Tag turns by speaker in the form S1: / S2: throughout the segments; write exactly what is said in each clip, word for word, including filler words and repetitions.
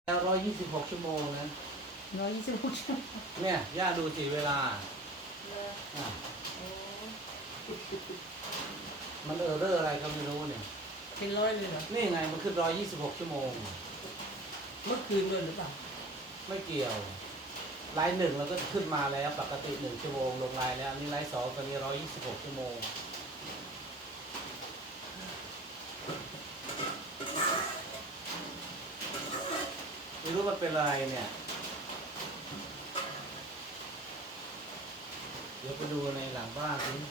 S1: แล้วร้อยยี่สิบหกชั่วโมงนะ
S2: ร้อยยี่สิบหกชั่วโมง
S1: เนี่ยย่าดูสิเวลาอ่ะมันเออเรออะไรก็ไม่รู้เนี่ย
S2: เป็นร้อยเลยเหรอ
S1: นี่ไงมันขึ้นร้อยยี่สิบหกชั่วโมง
S2: เมื่อคืนด้วยหรือเปล่า
S1: ไม่เกี่ยวไลน์หนึ่งเราก็ขึ้นมาแล้วปกติหนึ่งชั่วโมงลงไลน์แล้วนี่ไลน์สองตอนนี้ร้อยยี่สิบหกชั่วโมงไม่รู้มันเป็นอะไรเนี่ยเดี๋ยวไปดูในหลังบ้านสิ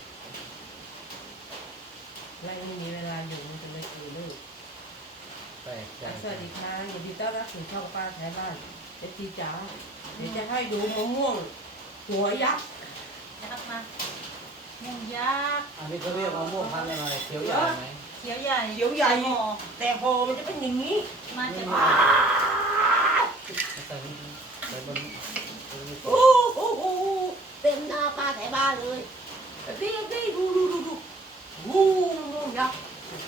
S2: แล้วไม่มีเวลาอยู่มันจะไม่คุยลูก
S1: แปลกใจ
S2: สวัสดีค่ะยินดีต้อนรับสู่ช่องป้าแท้บ้านเอฟซีจ๋าเดี๋ยวจะให้ดูมะม่วงหัวยักษ์
S3: ยักษ์มาม่วงยักษ์
S1: อันนี้เขาเรียกมะม่วงพันธุ์อะไรเขียวใหญ่ไหม
S3: เขียวใหญ่
S2: เขียวใหญ่แต่พอมันจะเป็นอย่างนี้
S3: มาจาก
S1: ใส่ใส่บน
S2: โอ้โหเต็มหน้าป้าแท้บ้านเลยดีดีดูดูดูดูวู้มะม่วงยักษ์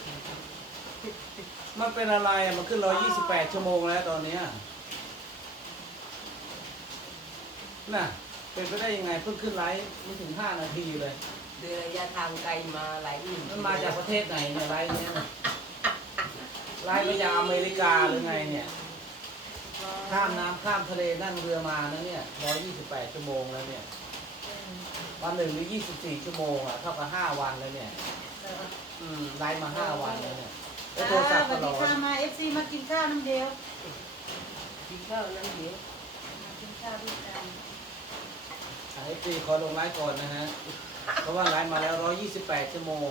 S1: มันเป็นอะไรอ่ะมันขึ้นร้อยยี่สิบแปดชั่วโมงแล้วตอนนี้น่ะเป็นไปได้ยังไงเพิ่งขึ้นไลฟ์ไม่ถึงห้านาทีเลย
S2: เดินระยะทางไกลมาหลายหมื่น
S1: มันมาจากประเทศไหนเนี่ยไลฟ์เนี้ยไลฟ์มาจากอเมริกาหรือไงเนี่ยข้ามน้ำข้ามทะเลนั่งเรือมานะเนี่ยร้อยยี่สิบแปดชั่วโมงแล้วเนี่ยวันหนึ่งหรือยี่สิบสี่ชั่วโมงอ่ะเท่ากับห้าวันแล้วเนี่ยอืมไลฟ์มาห้าวันแล้วเนี่ย
S3: โทรศัพท์ตลอดสวัสดีค่ะมาเอฟซีมากินข้าวน้ำเดียว
S2: กินข้าวน้ำเดียว
S3: มากินข้าวด้วยกัน
S1: ไอซีขอลงไลฟ์ก่อนนะฮะเพราะว่าไลฟ์มาแล้วร้อยยี่สิบแปดชั่วโมง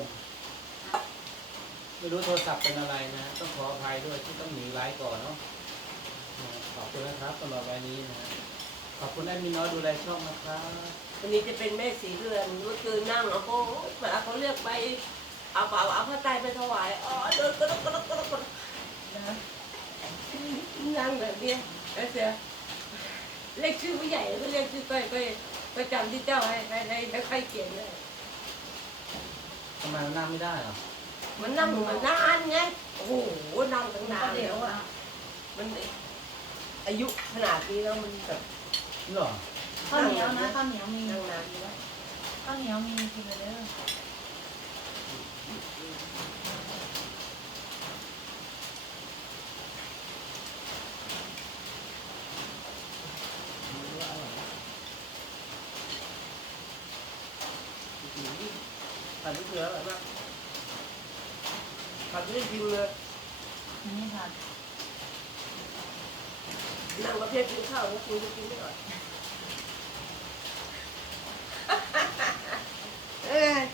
S1: ไม่รู้โทรศัพท์เป็นอะไรนะต้องขออภัยด้วยที่ต้องหนีไลฟ์ก่อนเนาะขอบคุณนะครับสำหรับวันนี้นะขอบคุณแอดมินน้อยดูแลช่องนะครับ
S2: วันนี้จะเป็นแม่สีเรือนเมื่อคืนนั่งเอาโค้เวลาเขาเรียกไปเอาเปล่าเอาผ้าไตรไปถวายอ๋อเดินกระดกกระดกกระดกกระดกนะนั่งแบบนี้แล้วเสียเรียกชื่อผู้ใหญ่ก็เรียกชื่อก้อยก้อยก็จำที่เจ้าให้ให้ให้ให้ใครเขียนเลย
S1: ทำไมมันนั่งไม่ได้หรอ
S2: มันนั่งมันนานไงโอ้โหนั่งตั้งนานเดี๋ยวอ่ะมันอายุขนาดนี้แล้วมันแบบ
S1: นี่หรอ
S3: ข้าวเหนียวนะข้าวเหนียวมี
S2: นั่งนานด้วย
S3: ข้าวเหนียวมีกินเลยเด้อ
S2: ผัดมะเขือแบบว่าผัดไม่ได้กินเลย
S3: นี่ค่ะ
S2: นั่งประเภทกินข้าวแล้วกินจะกินไม่อร่อยเอ้ย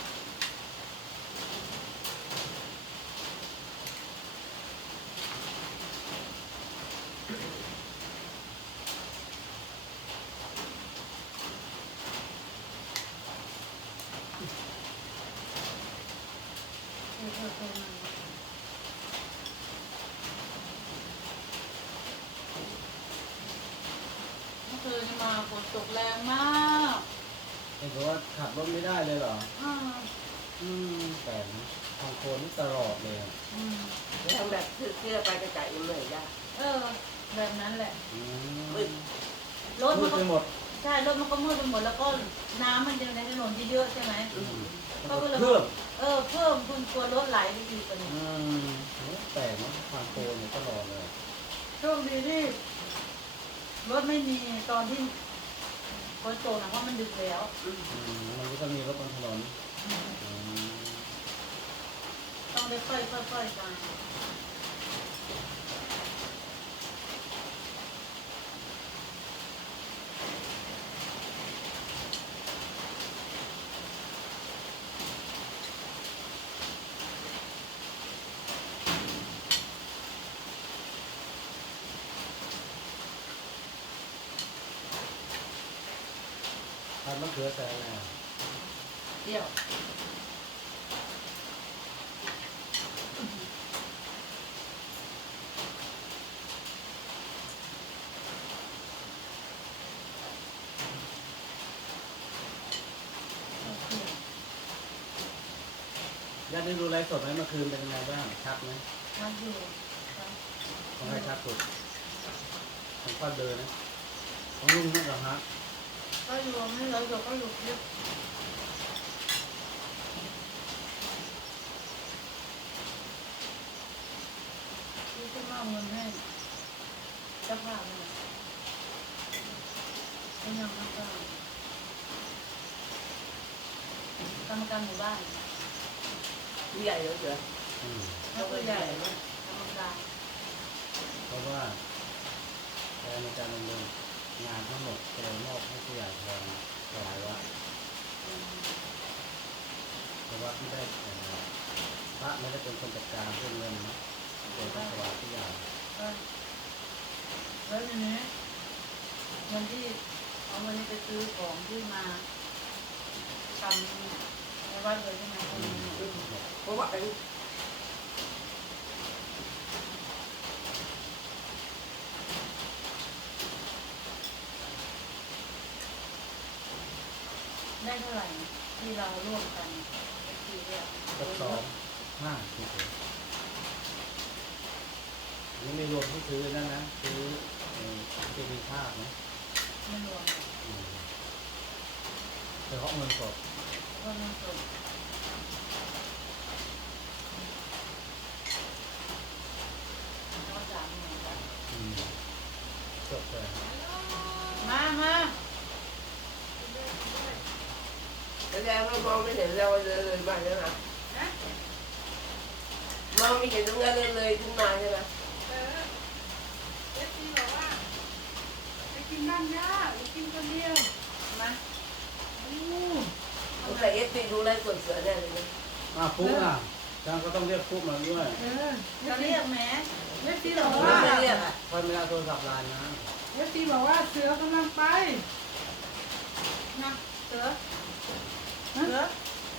S3: เมื่อคืนมาฝนตกแรงมาก
S1: เห็นว่าขับรถไม่ได้เลยเหรอ
S3: อ่า
S1: อืมแต่ทางโคนนี่ตลอดเลย
S3: อืม
S2: ทำแบบเสื้อไปกระจายยังเหนื่อยยาก
S3: เออแบบนั้นแหละ
S2: มืด
S3: รถมันก็
S1: หมด
S3: ใช่รถมันก็มืดไปหมดแล้วก็น้ำมันอยู่ในถนนเยอะๆใช่ไหม
S1: ก็เพิ่ม
S3: เออเพิ่มคุณกลัวรถไหลไปดีกว่านี้
S1: อืมแต่เนาะทางโคนเนี่ยตลอดเลย
S3: โชคดีที่รถไม่มีตอนที่ฝนตกนะเพราะมันดึกแล้ว
S1: มันก็จะมีรถบนถนน
S3: ต้องค่อยๆค่อยๆกัน
S1: ทำมะเขือใส่อะไร
S2: เดี่ยว
S1: ญาติได้ดูไลฟ์สดไหมเมื่อคืนเป็นยังไงบ้างชัดไหม
S3: ชัดอยู่
S1: ของใครชัดสุดผมก็เดินนะของลุงนั่นเหรอฮะ
S3: ก็อยู่ไม่เหลืออยู่ก็อยู่เยอะที่จะมาเอาเงินให้เจ้าภาพเลยไม่ยังไม่ก็กรรมการหมู่บ้าน
S2: ผู้ใหญ่แล้วเสือ
S1: อืม
S3: แล้วก็ใหญ่นะกรรมการ
S1: เพราะว่าในการดำเนินงานทั้งหมดจะมอบให้ผู้ใหญ่แทนถวายวัดเพราะว่าที่ได้เอ่อพระไม่ได้เป็นคนจัดการเรื่องเงินนะเป็นคนถวายผู้ใหญ่
S3: ก็แล้วทีนี้เงินที่เอาเงินนี้ไปซื้อของที่มาทำในวัดเลยใช่ไหม
S1: อืม
S2: เพราะว่าไอ้
S3: ได้เท่าไหร่ที่เราร่วมกันที่เรียก
S1: ก็สองห้าสิบเอ็ดนี่ไม่รวมที่ซื้อนั่นนะซื้อเอ่อที่มีภาพนะ
S3: ไม่รวม
S1: อืมเฉพาะเงินสด
S3: ก็เงินสดก็สามหมื่นบาท
S1: อืมจบเลย
S3: มามา
S2: แสดงว่ามองไม่เห็นเราเลยเลยมาใช่ไหมมองไม่เห็นตรงนั้นเลยเลยขึ้นมาใช่ไหม
S4: เออเอฟซีบอกว่าไปกินบ้านย่าไปกินคนเดียว
S3: มา
S4: อู้
S2: ผมใส่เอฟซีดูไลฟ์สดเสือแน่เลยนะ
S1: อ่ะปุ๊กอ่ะจางก็ต้องเรียกปุ๊กมาด้วย
S4: เออ
S3: จะเรียกแหม
S4: เอฟซีบอก
S2: ไม่
S4: ว่า
S2: เรียกอ่ะ
S1: ค่อยไม่ได้โทรศัพท์ไลน์นะ
S4: เอฟซีบอกว่าเสือกำลังไป
S3: นะเสือเสือ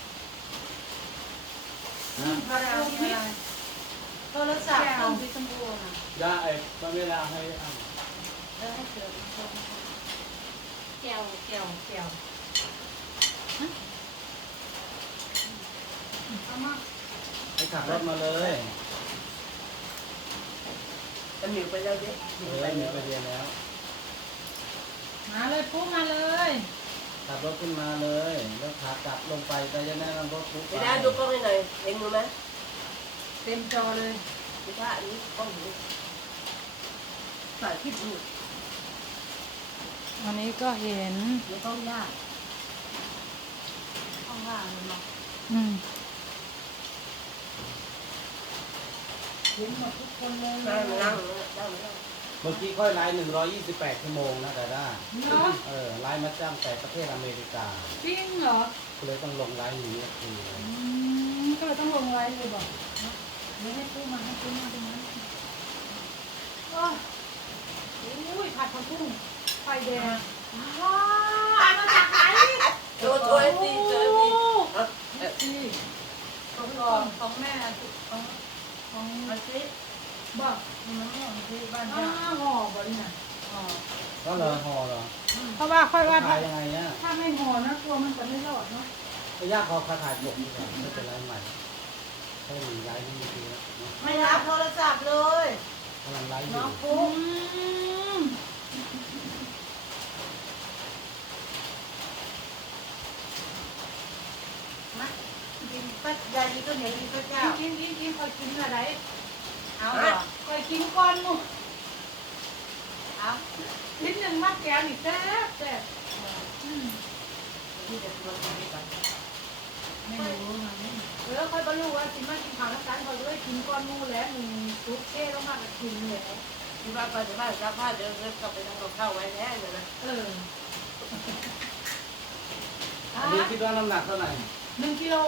S1: นะ
S3: อะไรอะไรโทรศัพท์ต้องสีชมพูนะ
S1: ย่าไอ้มาเวลาให้อ่ะ
S3: เออให้เสือเป็นคน
S4: แก้วแก้วแก้วเอามา
S1: ให้ขับรถมาเลย
S2: มันหนีไปแล้วดิ
S1: เออมีไปเรียนแล้ว
S4: มาเลยปุ๊บมาเลย
S1: ขับรถขึ้นมาเลย แล้วขากลับลงไปก็จะแนะนำรถปุ๊กไป
S2: ไม่ได้ดูกล้องให้หน่อยเห็นมือไหม
S4: เต็มจอเลย
S2: ดูว่าอันนี้กล้องอยู่ถ่ายคลิปอยู่
S4: อันนี้ก็เห็น
S3: ไม่ต้องยากห้องล่างเลยเนาะ
S4: อืม
S3: เห็นหมดทุกคนเลย
S2: นั่งนั่งนั่งนั่ง
S1: เมื่อกี้ค่อยไลน์หนึ่งร้อยยี่สิบแปดชั่วโมงนะแต่ได้
S4: เนาะ
S1: เออไลน์มาจ้างแต่ประเทศอเมริกา
S4: จริงเหรอ
S1: ก็เลยต้องลงไลน์หนีคือ
S4: อืมก็เลยต้องลงไลน์เลยบอก
S3: เดี๋ยวให้ตู้มาให้ตู้มาตรงนั้น
S4: อ้าวอุ้ยผัดผักบุ้งไฟแดงว้าวมาจากไหน
S2: โชว์โชว์เอฟซีโชว์เอฟซีอ่ะ
S4: นี่
S3: ของก่อนของแม่ของ
S4: ของ
S3: อาชิ
S4: บอก
S3: มันไม่ของอาชิบ้าน
S4: อ้า
S3: ย่าว
S4: ห่อบริหาร
S3: อ๋อ
S1: ก็เลยห่อเหรอ
S4: เพราะว่าค่อยว่า
S1: ขา
S4: ถ้าย
S1: ยังไงเนี่ย
S4: ถ้าไม่ห่อนะกลัวมันจะไม่รอดเนาะ
S1: ก็ยากขอขาถ่ายปกดีกว่าไม่เป็นไรใหม่แค่หนึ่งไลน์ที่มีทีนะ
S3: ไม่รับโทรศัพท์เลย
S1: กำลังไลฟ์อ
S3: น้
S1: ยู่
S3: องปุ๊ก
S4: อืม
S3: มากินก็ยายกินก็เหนียวกินก็เจ้า
S4: กินกินกินคอยกินอะไร
S3: เอาเหรอ
S4: คอยกินก้อนหมู
S3: เอา
S4: นิดหนึ่งมัดแกงอีกแซ่บแซ่บอืม
S3: ที่เด็กตัวนี้ก่อนไม่รู้มันไม่
S4: เออคอยบรรลุว่าสิมากินข้าวน้ำตาลคอยด้วยกินก้อนหมูแล้วหนึ่งซุปเก้แล้วมากกับกินเลย
S2: ที่บ้านไปที่บ้านซักผ้าเดินเดินกลับไปทำกับข้าวไว้แท้เลยนะ
S4: เออ
S1: อันนี้คิดว่าน้ำหนักเท่าไหร่
S4: หนึ่งกิโล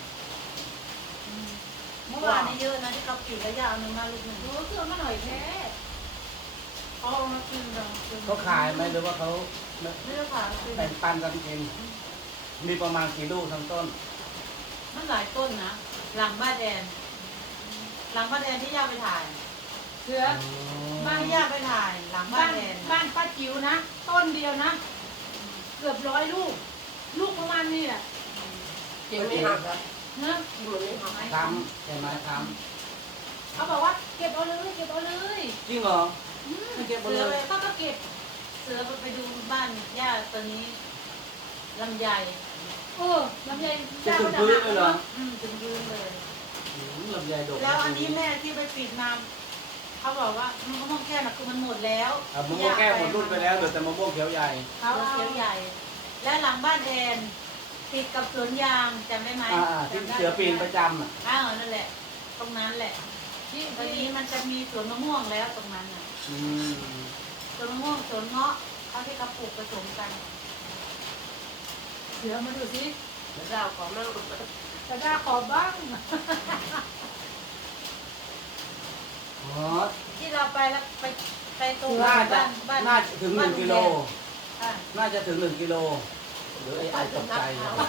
S3: เมื่อวานนี้เยอะนะที่เขากินแล้วยาวนึงมาลูกหนึ่ง
S4: โอ้เสื้อมาหน่อยแท้
S3: เอามากินเรา
S1: เขาขายไหมหรือว่าเขา
S3: ไม่ได้ขายคือ
S1: แบ่งปันกันเองมีประมาณกี่ลูกทั้งต้น
S3: มันหลายต้นนะ หลังบ้านแดน หลังบ้านแดนที่ย่าไปถ่าย
S4: เสือ
S3: บ้านที่ย่าไปถ่าย หลังบ้า
S4: บ้าน น
S3: แดน
S4: บ้านป้าจิ๋วนะ ต้นเดียวนะ เกือบร้อยลูก ลูกประมาณนี้แหละ
S2: กินไม่หักอ่ะ
S4: นะ
S2: กินมันไม่หัก
S1: ทำใช่ไหมท
S4: เขาบอกว่าเก็บเอาเลยเก็บเอาเลย
S1: ำจริงเหรอ
S4: อืม
S1: ไม่เก็บหมด
S3: เสื
S1: เล
S3: อย เลย
S4: เขาก็
S3: เก็บเสือไปดูบ้านย่าตัวนี้ลำไย
S4: เออลำไย
S1: จะ
S4: เจ้า
S1: ถึ
S4: ก็
S1: ง
S4: จะ
S1: พื้น
S4: หัก
S1: เลยเหรอ
S3: อืมถึงพื้นเลย
S1: อืมลำไยดก
S3: แล้วอันนี้แม่ที่ไปปิดมาเขาบอกว่ามะม่วงแก้วน่ะคือมันหมดแล้ว
S1: อ่ะมะม่วงแก้วหมดรุ่นไปแล้วเหลือแต่มะม่วงเขียวใหญ่
S3: เขาเอาเขียวใหญ่ และหลังบ้านแอนติดกับสวนยางจำได้ไหม
S1: อ่าๆที่เสือปีนประจำอ่ะ
S3: อ้าวนั่นแหละ ตรงนั้นแหละ
S4: ที่
S3: ตอน
S4: ที่
S3: นี้มันจะมีสวนมะม่วงแล้วตรงนั้นน่ะ
S1: อืม
S3: สวนมะม่วงสวนเงาะเขาที่เขาปลูกผสมกัน
S4: เดี๋ยวมาดูสิ
S2: แล้วเราขอมั่ง
S4: จะได้ขอบ้าง
S1: อ๋อ
S3: ที่เราไปแล้วไปไปตรง
S1: น่าจะ
S3: บ้านบ้าน
S1: น่าจะถึงหนึ่งกิโล
S3: อ่ะ
S1: น่าจะถึงหนึ่งกิโลหรือไอ้ไอ้ตกใจ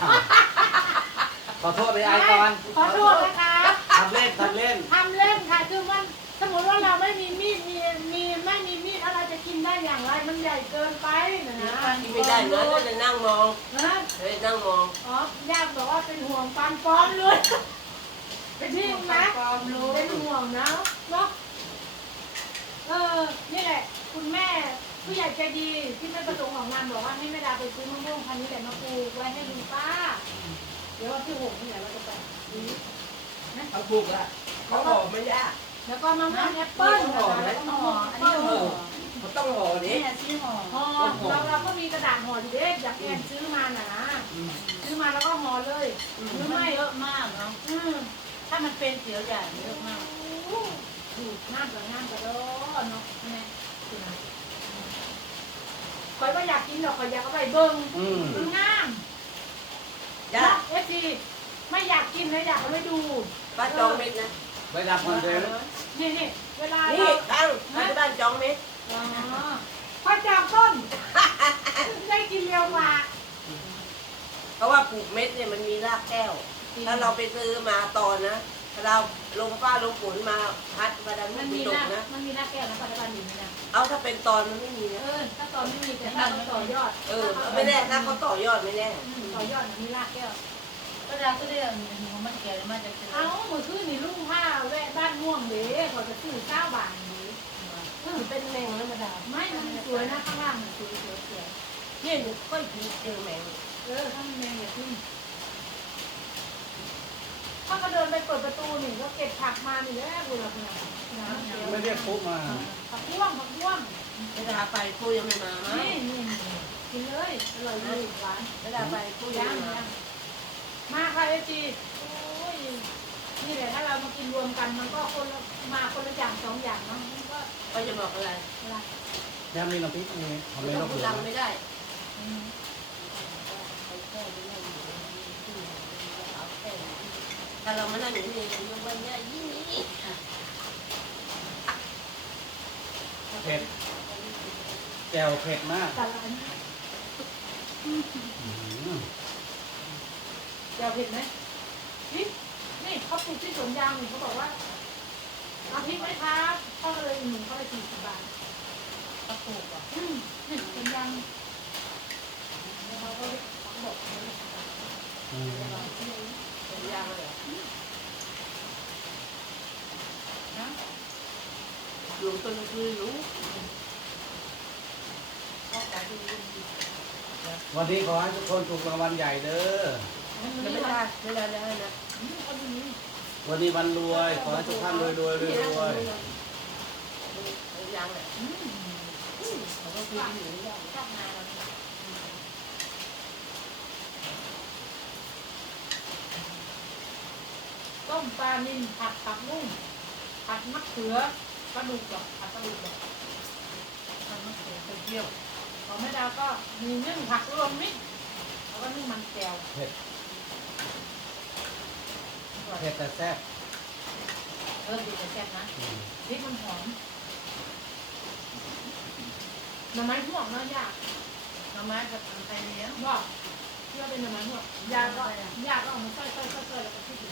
S1: ขอโทษไอ้ไอ้ก่อน
S4: ขอโทษนะคะ
S1: ทำเล่นทำเล่น
S4: ทำเล่นค่ะคือมันสมมติว่าเราไม่มีมีดมีมีไม่มีมีดอะไรจะกินได้อย่างไรมันใหญ่เกินไปนะนะ
S2: กินไม่ได้นะก็จะนั่งมอง
S4: นะ
S2: เฮ้ยนั่งมอง
S4: อ๋อย่าบอกว่าเป็นห่วงปันปลอมเลยเป็นที่นะ
S3: ปลอมรู้
S4: เป็นห่วงนะเนาะเออนี่แหละ คุณแม่ผู้ใหญ่ใจดีที่ไม่ประสงค์ของงานบอกว่าให้แม่ดาไปซื้อมะม่วงพันธุ์นี้แหละมาปลูกไว้ให้ลุงป้า เดี๋ยววันที่หกนี่แหละเราจะไปซื้อนะ
S2: เขาปลูกอะเขาห่อไม่ยาก
S4: แล้วก็มะม่วงแอปเปิ้ลนะคะแล้วก็มะม่วงแอปเปิ้ล
S2: เขาต้องห่อ
S3: นี่
S2: นี้
S3: ซื้อห่อ
S4: ห่อเราเราก็มีกระดาษห่ออยู่เด็กอยากแอนซื้อมาน่ะนะซื้อมาแล้วก็ห่อเลยหรือ
S3: ไม่
S4: ไม่
S3: เยอะมากเนาะ
S4: อืม
S3: ถ้ามันเป็นเขียวใหญ่เยอะมาก
S4: ถูกงามกับงามกับโดนเนาะแม่คอยว่าอยากกินหรอกคอยอยากเอาไปเบิ้ง
S1: อืม
S4: มันงาม
S2: จ้า
S4: เอฟซีไม่อยากกินนะอยากเอาไปดู
S2: ป้าจองเม็ดนะ
S1: ไปดับมันเลย
S4: นี่นี่เวลา
S2: นี่
S4: เรา
S2: ตั้งที่บ้านจองเม็ด
S4: อ๋อพอจากต้น ได้กินเร็วกว่า
S2: เพราะว่าปลูกเม็ดเนี่ยมันมีรากแก้ว ถ้าเราไปซื้อมาตอนนะถ้าเราลงฟ้าลงฝนมาพัดมาดัน
S4: มั
S2: มัน น
S4: มี
S2: ต
S4: ห
S2: ก
S4: น้า
S2: นะ
S4: มันมีหน้าแก้วนะปัจจุบันอยู่นี่นะ
S2: เอาถ้าเป็นตอนมันไม่มี
S4: เอ
S2: นะ
S4: อถ้าตอนไม่มีแต่ถ้าเราต่อยอด
S2: เออไม่แน่ถ้าเขาต่อยอดไม่แน่
S4: อืมต่อยอดน่ะมีรากแก้ว
S3: ก็เราก็เรียกหัวมันเขียวแล้วมันจะเป็น
S4: เอ้าเมื่อคืนนี่ลุงผ้าแวะบ้านม่วงเด้ขอจะซื้อเก้าบาทเด้เออเป็นแมงแล้วมาดามไม่มันสวยนะข้างล่างมันสวยสวยสวย
S2: เนี่ยหนูค่อยเจอแมง
S4: เออถ้ามันแมงอย่าขึ้นถ้าก็เดินไปเปิดประตูนี่ก็เก็บผักมานี่แหละบุญละบุญละนะเดี๋ยว
S1: ไม่เรียกปุ๊บมา
S4: ผักพ่วงผักพ่วง
S2: เวลาไปคุยยังไม่มามั้ง
S4: นี่นี่กินเลยอร่อยดีหวาน
S2: เวลาไปคุยยั
S4: ย่าง ง
S2: ไม่มา
S4: ย่างมาค่ะเอจีโอ้ยนี่แหละถ้าเรามากินรวมกันมันก็คนละมาคนละอย่างสองอย่างเนาะมันก็
S2: เขาจะบอกอะไร
S4: เวลา
S1: แยมมีน้ำพริกนี่ทำไม
S2: ไม่ต้
S1: ต้
S2: อ
S1: อง ง
S2: พู
S1: เห
S2: ด
S1: ลือ
S2: ดังไม่ได้
S4: อืม
S2: ถ้าเรามานั่งอยู่นี่ยกวันเนี้ยยี่นี้
S1: เผ็ดแจ่วเผ็ดมาก
S4: แต่ละอัน
S1: อืม
S4: เดี๋ยวเห็นไหมพริกนี่เขาปลูกที่สวนยางนี่เขาบอกว่าเอาพริกไหมครับเขาเลยหนึ่งเขาเลยสี่สิบบาท
S3: กระปุกอ่ะ
S4: อืมนี่สวนยางเขาก็เขาบอก
S1: อืม
S2: เป็นยางเลย
S3: นะ
S2: หลวงต้นคือรู้
S3: ก็ขายดี
S1: วันนี้ขอให้ทุกคนถูกรางวัลใหญ่เด้อ
S4: มัน
S2: ไม่
S4: ไม่
S2: ได้
S4: ได้
S2: ไม่ได้แล้วนะ
S4: เขาดูนี่
S1: วันนี้วันรวย ขอให้ทุกท่านรวยรวยรวยรวย
S2: ยางเลย
S4: อืม
S2: เขาก็คืออยู่นี่
S3: ชอบงานเรา
S4: ต้มปลานิลผัดผักบุ้งผัดมะเขือปลาดุกหรอกผัดปลาดุกหรอก
S3: ทำมะเขือไปเที่ยว
S4: ของแม่ดาวก็มีนึ่งผักรวมมิตรแล้วก็นึ่งมันแก้ว
S1: เผ็ดเผ็ดแต่แซ่บ
S3: เออดูแต่แซ่บนะ
S1: อืม
S4: พริกมันหอมหน่อไม้พวกเนาะยาก
S3: หน่อไม้กับไทยเลี้ยง
S4: บอกเชื่อเป็นหน่อไม้พวกยาก็ยาก็เอามาใส่ใส่ใส่ใส่แล้วก็พริก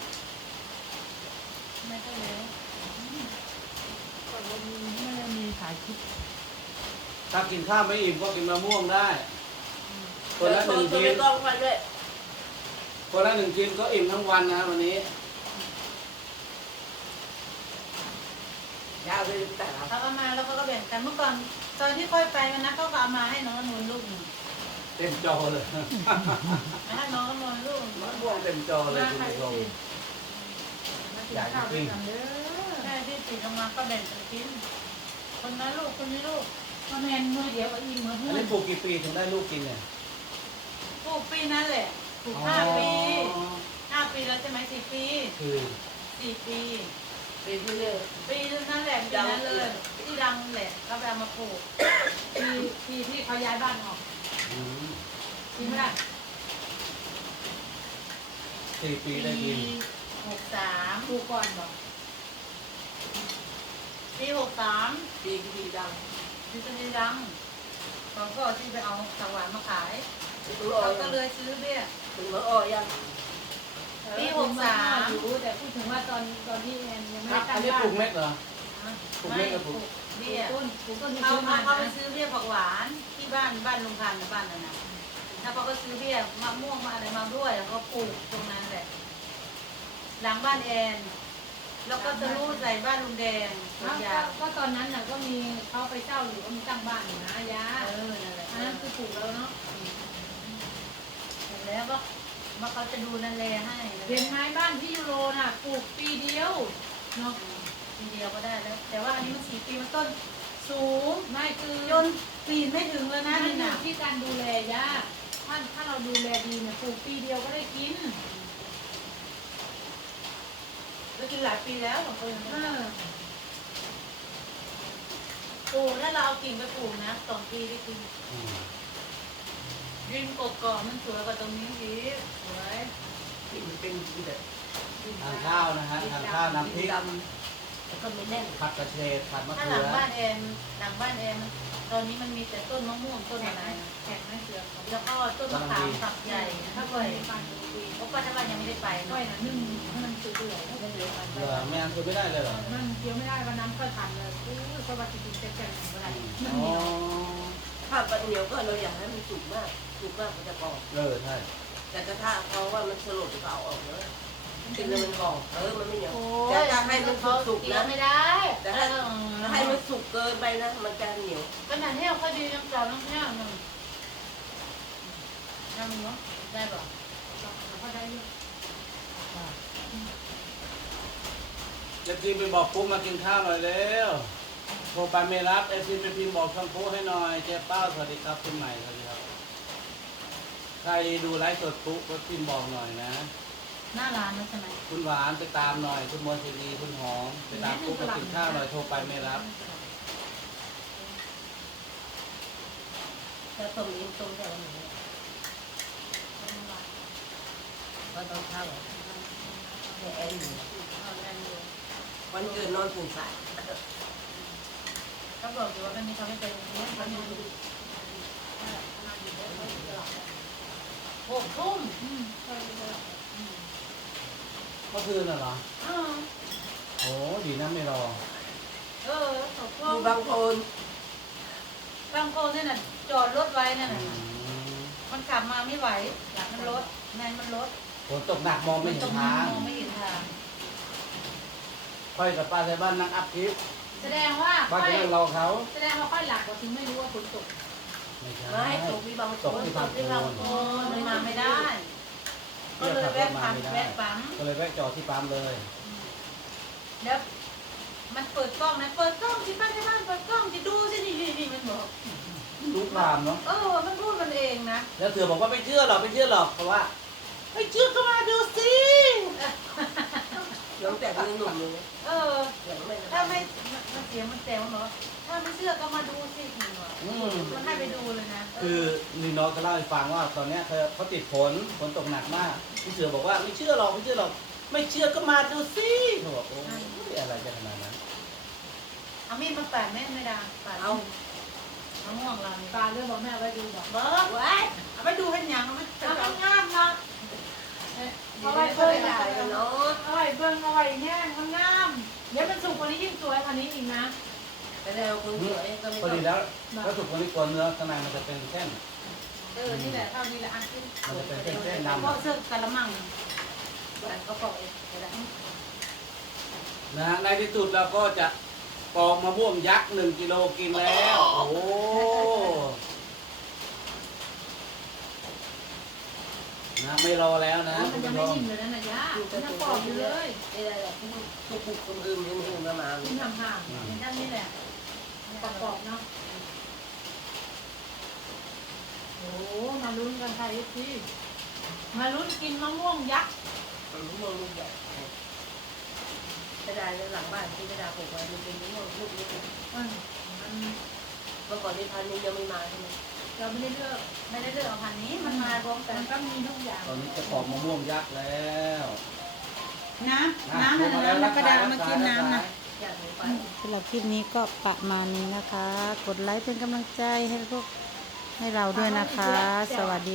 S3: ไม่ใช่เลี้ยง
S4: ก่อนวันนี้
S3: ไม่ได้มีขายคลิป
S1: ถ้ากินข้าวไม่อิ่มก็กินมะม่วงได้ คนละหนึ่ง
S2: ตัว
S1: ชิ้
S2: ไม่
S1: น
S2: ต้องไปด้วย
S1: คนละหนึ่งชิ้นก็อิ่มทั้งวันนะวันนี้
S2: ยาวเลยแต่ละ
S3: เขาเอามาแล้วเขาก็แบ่งกันเมื่อก่อนตอนที่ค่อยไปมันนะเขาก็เอามาให้น้องนวลลูกหนึ่ง
S1: เต็มจอเลย
S3: ให้น้องนวลลูก
S1: มะม่วงเต็มจอเลย
S3: มา
S1: คุณ
S3: ใคร
S1: ผู้ชม
S3: สิ
S4: มากินข้าวด้วยกันเด้อ
S3: ใช่ที่ติดออกมาก็แบ่งกันกินคนนั้นลูกคนนี้ลูก
S4: พ่อแม่มือเดียวก็อิ่มเหมือน
S1: อั
S4: เพื่
S1: น
S4: อน
S1: นี้ปลูกกี่ปีถึงได้ลูกกินเนี่ย
S3: ปลูกปีนั้นแหละปลูกห้าปีห้าปีแล้วใช่ไหมสี่ปี
S1: คือ
S3: สี่ปี
S2: ปีที่เรื่อย
S3: ปีนั้นแหละปีนั้นเลยที่ดังแหละเขาไปเอามาปลูก
S4: ปีปีที่เขาย้ายบ้านออก
S1: อืม
S4: จริงไหมล่ะ
S1: สี่ปีได้กิน
S3: หกสาม
S4: ปลูกก่อนบอก
S3: ปีหกสาม
S2: ปีที่ดัง
S3: ที่จะได้ดังเขาก็ที่ไปเอาสังหวานมาขาย
S2: ถึง
S3: เรา
S2: ร้อย
S3: ก็เลยซื้อเบี้ย
S2: ถึงร้อยยัง
S3: ปีหกสาม
S4: อยู่แต่พูดถึงว่าตอนตอนที่แอนยังไม่ได้
S1: อั
S4: ตั้
S1: น
S4: ง
S1: นี้
S4: บ้า
S1: ปลู
S4: น
S1: กเม็ดเหรอ ปลูกเม็ดกับปลูก
S3: เบี้ย
S4: ต้นปลูกต้นที่
S3: เขา
S4: ซื้อ
S3: เขา
S4: มา
S3: เขาไป
S4: นะ
S3: ซื้อเบี้ยผักหวานที่บ้านบ้านลุงพันธ์นะบ้านนั้นนะถ้าเขาก็ซื้อเบี้ยมะม่วงมาอะไรมาด้วยแล้วก็ปลูกตรงนั้นแหละ หลังบ้านแอน แล้วก็จะรู้ใส่บ้านลุงแดงสวนยาง
S4: ก็ตอนนั้นน่ะก็มีเขาไปเช่าอยู่ก็มีตั้งบ้านอยู่นะยา
S3: เออนั่นแหละ
S4: อันนั้นคือปลูกแล้วเนาะ
S3: เห็นแล้วก็มาเขาจะดูนันแลให้
S4: เห็นไม้บ้านพี่ยูโรน่ะปลูกปีเดียวเนาะ
S3: ทีเดียวก็ได้แล้ว แต่ว่าอันนี้มันสี่ปีมันต้นสูง
S4: ไม่คือ
S3: จนปีนไม่ถึงเลยนะ
S4: มัน
S3: นี่
S4: อยู่
S3: นะ
S4: ที่การดูแลยาถ้าถ้าเราดูแลดีเนี่ยปลูกปีเดียวก็ได้กิน
S3: แล้วกินหลายปีแล้วของคน
S4: เออ
S3: ปลูกถ้าเราเอากิ่งไปปลูกนะสองปีได้กิน
S1: อืม
S3: ริมกกอกมันสวยกว่าตรงนี้อีกสวย
S2: ที่มันเป็นแบบ
S1: ทานข้าวนะฮะทานข้าวน้ำพริก
S2: ดำแล้วก็ไม่แน่น
S1: ผัดกระเฉดผัดมะ
S3: ถ้า
S1: เขื
S3: หลัง
S1: อ
S3: บ้านแอนหลังบ้านแอนมันตอนนี้มันมีแต่ต้นมะม่วงต้น
S4: แข็ง
S3: อะไร
S4: ไหม
S3: นะ
S4: แข็งไหมเสือของ
S3: แล้วก็ต้นมะขามฝักใหญ่
S4: ถ้า
S3: ถ้า
S4: เค
S3: เค
S4: ย
S3: ย
S4: ฟังดูดี
S3: เพราะป้าที่บ้านยังไม่ได้ไป
S4: ก้อย
S3: เนาะ
S4: น่ะนึ่งให้มันเปื่อยๆให้มันเหลวมัน
S1: เหรอแม่คือไม่ได้เลยเหรอ
S4: มันเคี้ยวไม่ได้วันน้ำก็ทันเลยอู้ก็ว่าจะกินแก่ๆอะไรมัน
S1: อ๋
S4: เหนี
S1: อ
S4: ยว
S2: ถ้าปันเหนียวก็เราอยากให้มันสุกมากสุกมากมันจะกรอบ
S1: เออใช่
S2: แต่กระทะเขาว่ามันสลดก็เอาออกเลยกินแล้วมันกรอบเออมันไม่เหนียว
S3: โอ้
S2: แต่ถ้าให้มันสุก
S3: เคี้
S2: ๆ
S3: ยว
S2: นะ
S3: ไม่ได้
S2: แต่ถ้าถ้าให้มันสุกเกินไปนะมันจะเหนียว
S3: ขนาดแห้วเขาดีน้ำกรอบน้ำแห้วหนึ่งน้ำมันเนาะได้ป่ะ
S4: ก็ได้อยู่
S1: จะกินไปบอกปุ๊กมากินข้าวหน่อยเร็วโทรไปไม่รับเอฟซีไปพิมพ์บอกช่องปุ๊กให้หน่อยเจ๊เป้าสวัสดีครับคุณใหม่สวัสดีครับใครดูไลฟ์สดปุ๊กก็พิมพ์บอกหน่อยนะ
S3: หน้าร้านนะใช่ไหม
S1: คุณหวานไปตามหน่อย คุณมนศิรีคุณหอมไปตามปุ๊กมากินข้าวหน่อยโทรไปไม่รับ
S2: แล้วต้มนี้ต้มได้วันไหนว่าตอนเช้าเหรอแค่แอนอยู่วันเกิดนอนตื่นสาย
S3: เขาบอกอยู่ว่ามันมีทำให้เป็นอย่างนี้มันมีหกทุ่ม
S4: อืม
S1: เมื่อคืนน่ะเหรอ
S3: อ้าว
S1: โอ้ดีนะไม่รอ
S3: เออหก
S2: อ
S3: ทุ่ม
S2: ยู่บางโคน
S3: บางคนเนี่ยน่ะจอดรถไว้นั่น
S1: อื
S3: น่ะ
S1: ม
S3: มันขับมาไม่ไหวหลังมันรถแมนมันรถ
S1: ฝนตกหนักมองไม่
S3: ต
S1: เห็
S3: ร
S1: น
S3: ง
S1: ทาง
S3: มองไม่เห็นทาง
S1: ค่อยกับป้าในบ้านนั่งอัพคลิป
S4: แสดงว่า
S1: ป้า
S4: ค่อย
S1: จะนั่งรอเขา
S4: แสดงว่าค่อยหลักกว่าถึงไม่รู้ว่าฝนตก
S1: ไม่ใช่
S2: ไม่ตกที่บางโค
S1: ตก
S2: น
S1: ที่
S3: ต
S1: บาง
S3: ก
S1: โค
S3: ที่บาง
S1: น
S3: คนมันมาไม่ได้ ก็เลยแวะปั๊มแวะปั๊ม
S1: ก็เลยแวะจอดที่ปั๊มเลย
S3: แล้วมันเปิดกล้องนะเปิดกล้องที่บ้านที่บ้านเปิดกล้องที่ดูสินี่นี่นี่มันบอก
S1: รู้ความเนาะ
S3: เออมันพูดมันเองนะ
S1: แล้วเธอบอกว่าไม่เชื่อหรอกไม่เชื่อหรอกเพราะว่าไม่เชื่อก็มาดูสิ
S2: ยังแต่ยังหนุ่มอยู่เลย
S3: เออ
S2: ยังไม่
S3: ถ้าไม่มันเสียงมันแซวมันบอกว่าถ้าไม่เชื่อก็มาดูสิหนูอะ
S1: อืม
S3: มันให้ไปดูเลยนะ
S1: คือลีน้อยก็เล่าให้ฟังว่าตอนเนี้ยเขาเขาติดฝนฝนตกหนักมากพี่เสือบอกว่าไม่เชื่อหรอกไม่เชื่อหรอกไม่เชื่อก็มาดูสิเขาบอกโอ้ยอะไรจะขนาดนั้น
S3: เอามีดมาปาดแม่ไม่ได้ปาด
S2: เอา
S3: มะม่วงเรานี่
S4: ปลาเรื่องบอกแม่เอาไว้ดูบอก
S3: เบิร์กไว้เอาไปดูให้หยังเอาไป
S4: เอา
S3: เอา
S4: งามๆเนาะเอาไว้
S2: เพิ่
S4: เบิ่
S2: ง
S4: ง
S2: ได้เนาะ
S4: เอาไว้เบิ่งเอาไว้แห้งงามๆเดี๋ยวมันสุกกว่านี้ยิ่งสวยกว่านี้อีกนะ
S2: แต่แล้วคนสวยก็ไม่
S1: พอ
S2: ต้อ
S1: ดี
S2: ง
S1: แล้วก็ถูกคนที่กลัวเนื้อข้างในมันจะเป็นเส้น
S4: เออนี่แหละเท่านี้แหละอันขึ้น
S1: มันจะเป็นเส้นเส้น
S3: เพราะ
S1: ดำ
S3: เสื้อกะละมังแต่ก็ปอกเองก็ได้
S1: นะฮะในที่สุดเราก็จะปอกมะม่วงยักษ์หนึ่งกิโลกินแล้ว โอ้โหนะไม่รอแล้วนะ
S3: มันยังไม่นิ่มเลยนะนะย่ามันยังปอกอยู่เลย
S2: เออทุกทุกทุกอืมอืมอืมมามา
S3: คุณทำห่างในด้านนี้แหละปอกๆเนาะโอ้มาลุ้นกันค่ะเอฟซีมาลุ้นกินมะม่วงยักษ์
S2: มะม่วงลูกใหญ่กระดาษหลังบ้านที่กระดาษปลูกไว้มันเป็นมะม่วงลูกเล็ก
S3: มันมัน
S2: เมื่อก่อนที่พันนี้ยังไม่มาใช่ไหม
S3: เราไม่ได้เลือกไม่ได้เลือกเอาพันนี้มันมาพร้อมกัน
S4: มันก็มีทุกอย่าง
S1: ตอนนี้จะปอกมะม่วงยักษ์แล้ว
S3: น้ำน้ำอะไรนะกระดาษมากินน้ำนะ
S2: อยากรู้ไป
S5: สำหรับคลิปนี้ก็ประมาณนี้นะคะ กดไลค์เป็นกำลังใจให้พวกให้เราด้วยนะคะ สวัสดี